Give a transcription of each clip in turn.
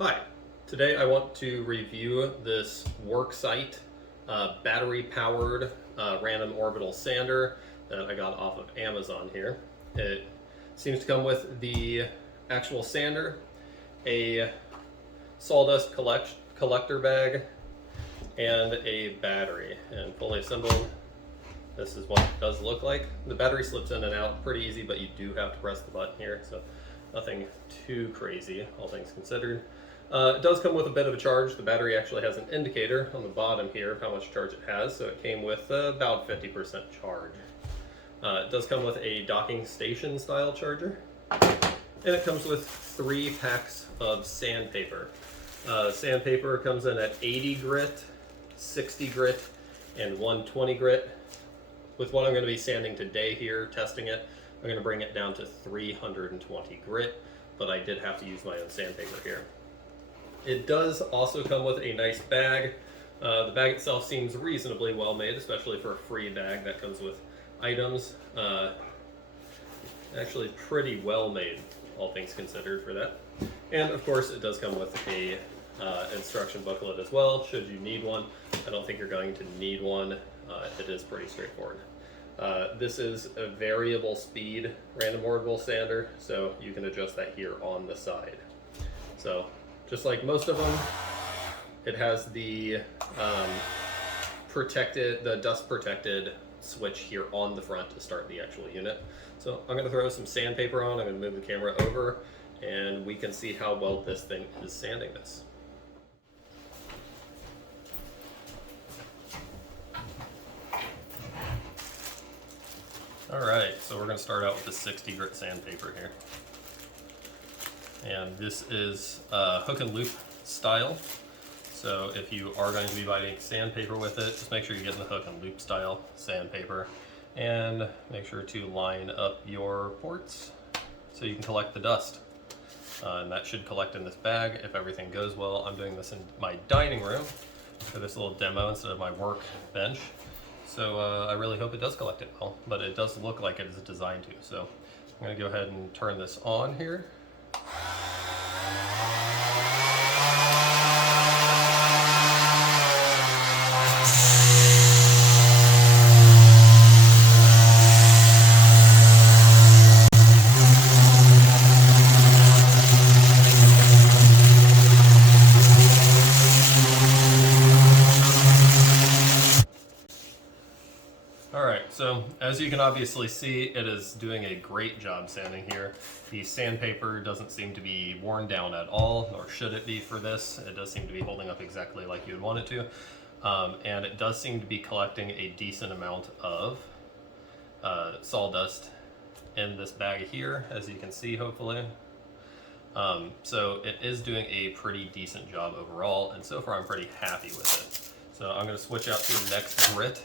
Hi, today I want to review this WORKSITE battery-powered random orbital sander that I got off of Amazon here. It seems to come with the actual sander, a sawdust collector bag, and a battery. And fully assembled, this is what it does look like. The battery slips in and out pretty easy, but you do have to press the button here, so nothing too crazy, all things considered. It does come with a bit of a charge. The battery actually has an indicator on the bottom here of how much charge it has, so it came with about 50% charge. It does come with a docking station style charger, and it comes with 3 packs of sandpaper. Sandpaper comes in at 80 grit, 60 grit, and 120 grit. With what I'm going to be sanding today here, testing it, I'm going to bring it down to 320 grit, but I did have to use my own sandpaper here. It does also come with a nice bag. The bag itself seems reasonably well made, especially for a free bag that comes with items. Actually pretty well made, all things considered, for that. And of course it does come with a instruction booklet as well, should you need one. I don't think you're going to need one. It is pretty straightforward. This is a variable speed random orbital sander, so you can adjust that here on the side. So just like most of them, it has the dust protected switch here on the front to start the actual unit. So I'm going to throw some sandpaper on, I'm going to move the camera over, and we can see how well this thing is sanding this. Alright, so we're going to start out with the 60 grit sandpaper here. And this is hook and loop style. So if you are going to be buying sandpaper with it, just make sure you get in the hook and loop style sandpaper. And make sure to line up your ports so you can collect the dust. And that should collect in this bag if everything goes well. I'm doing this in my dining room for this little demo instead of my work bench. So I really hope it does collect it well, but it does look like it is designed to. So I'm going to go ahead and turn this on here. Alright, so as you can obviously see, it is doing a great job sanding here. The sandpaper doesn't seem to be worn down at all, nor should it be for this. It does seem to be holding up exactly like you would want it to. And it does seem to be collecting a decent amount of sawdust in this bag here, as you can see, hopefully. So it is doing a pretty decent job overall, and so far I'm pretty happy with it. So I'm going to switch out to the next grit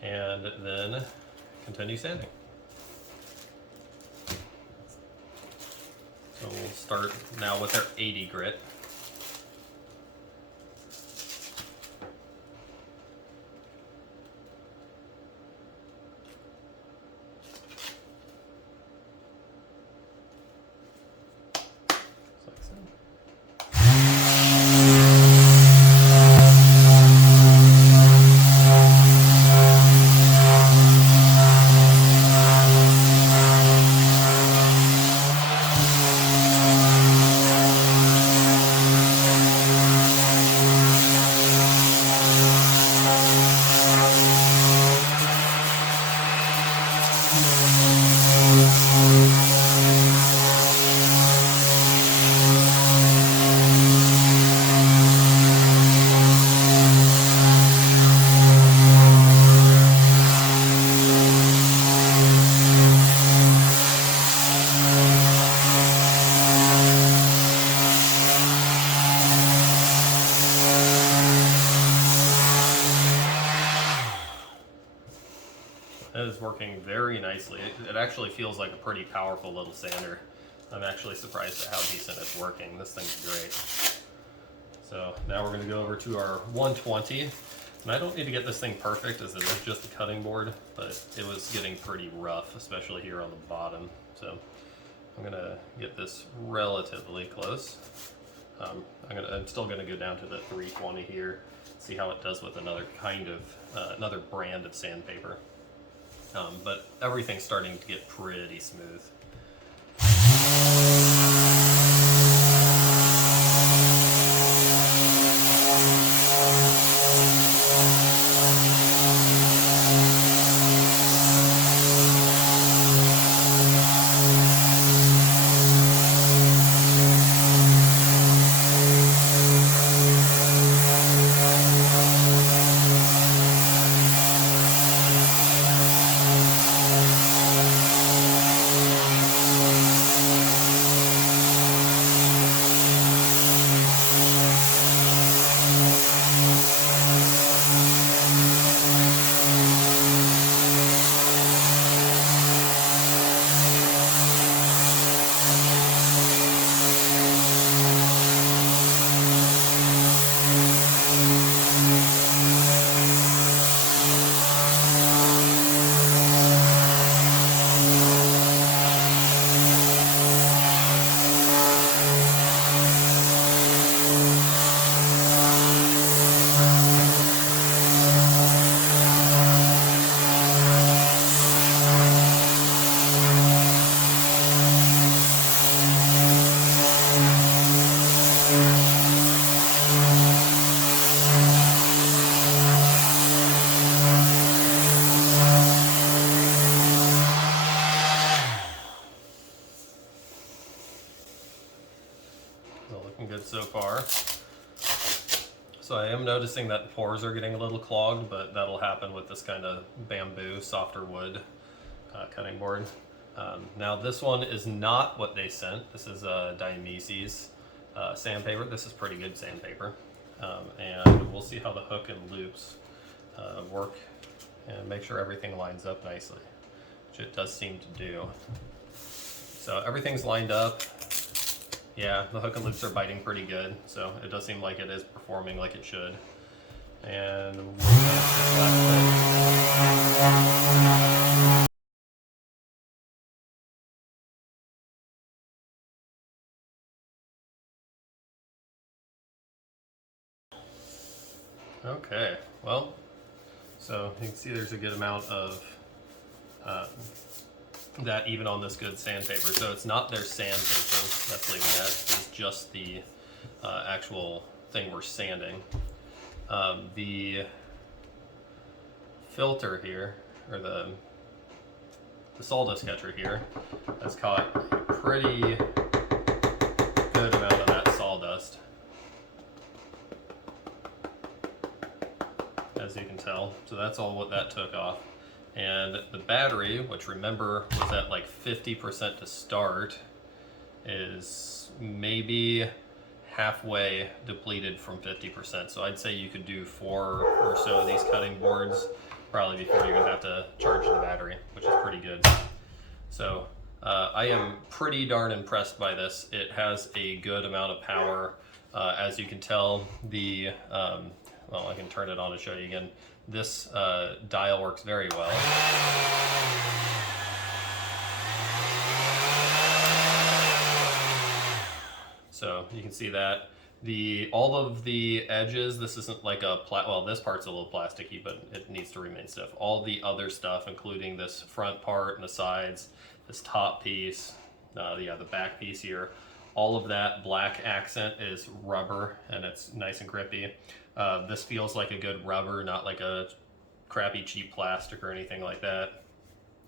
and then continue sanding. So we'll start now with our 80 grit. It is working very nicely. It actually feels like a pretty powerful little sander. I'm actually surprised at how decent it's working. This thing's great. So now we're going to go over to our 120. And I don't need to get this thing perfect as it is just a cutting board, but it was getting pretty rough, especially here on the bottom. So I'm going to get this relatively close. I'm still gonna go down to the 320 here, see how it does with another kind of, another brand of sandpaper. But everything's starting to get pretty smooth. Looking good so far. So I am noticing that pores are getting a little clogged, but that'll happen with this kind of bamboo, softer wood cutting board. Now this one is not what they sent. This is Diameses sandpaper. This is pretty good sandpaper. And we'll see how the hook and loops work and make sure everything lines up nicely, which it does seem to do. So everything's lined up. Yeah, the hook and loops are biting pretty good, so it does seem like it is performing like it should. And we'll finish this last bit. Okay, well, so you can see there's a good amount of that even on this good sandpaper. So it's not their sandpaper that's leaving that, it's just the actual thing we're sanding. The filter here, or the sawdust catcher here, has caught a pretty good amount of that sawdust, as you can tell. So that's all what that took off. And the battery, which remember was at like 50% to start, is maybe halfway depleted from 50%. So I'd say you could do 4 or so of these cutting boards probably before you're gonna have to charge the battery, which is pretty good. So I am pretty darn impressed by this. It has a good amount of power. As you can tell, the, well, I can turn it on and show you again. This dial works very well. So you can see that all of the edges, this isn't like a well, this part's a little plasticky, but it needs to remain stiff. All the other stuff, including this front part and the sides, this top piece, yeah, the back piece here, all of that black accent is rubber and it's nice and grippy. This feels like a good rubber, not like a crappy cheap plastic or anything like that.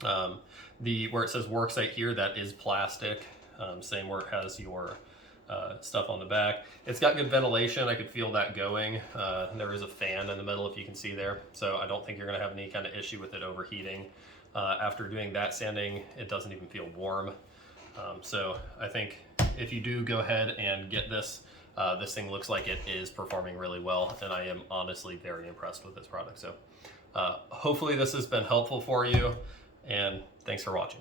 Where it says WORKSITE here, that is plastic. Same where it has your stuff on the back. It's got good ventilation. I could feel that going. There is a fan in the middle, if you can see there. So I don't think you're gonna have any kind of issue with it overheating. After doing that sanding, it doesn't even feel warm. So I think if you do go ahead and get this, this thing looks like it is performing really well, and I am honestly very impressed with this product. So hopefully this has been helpful for you, and thanks for watching.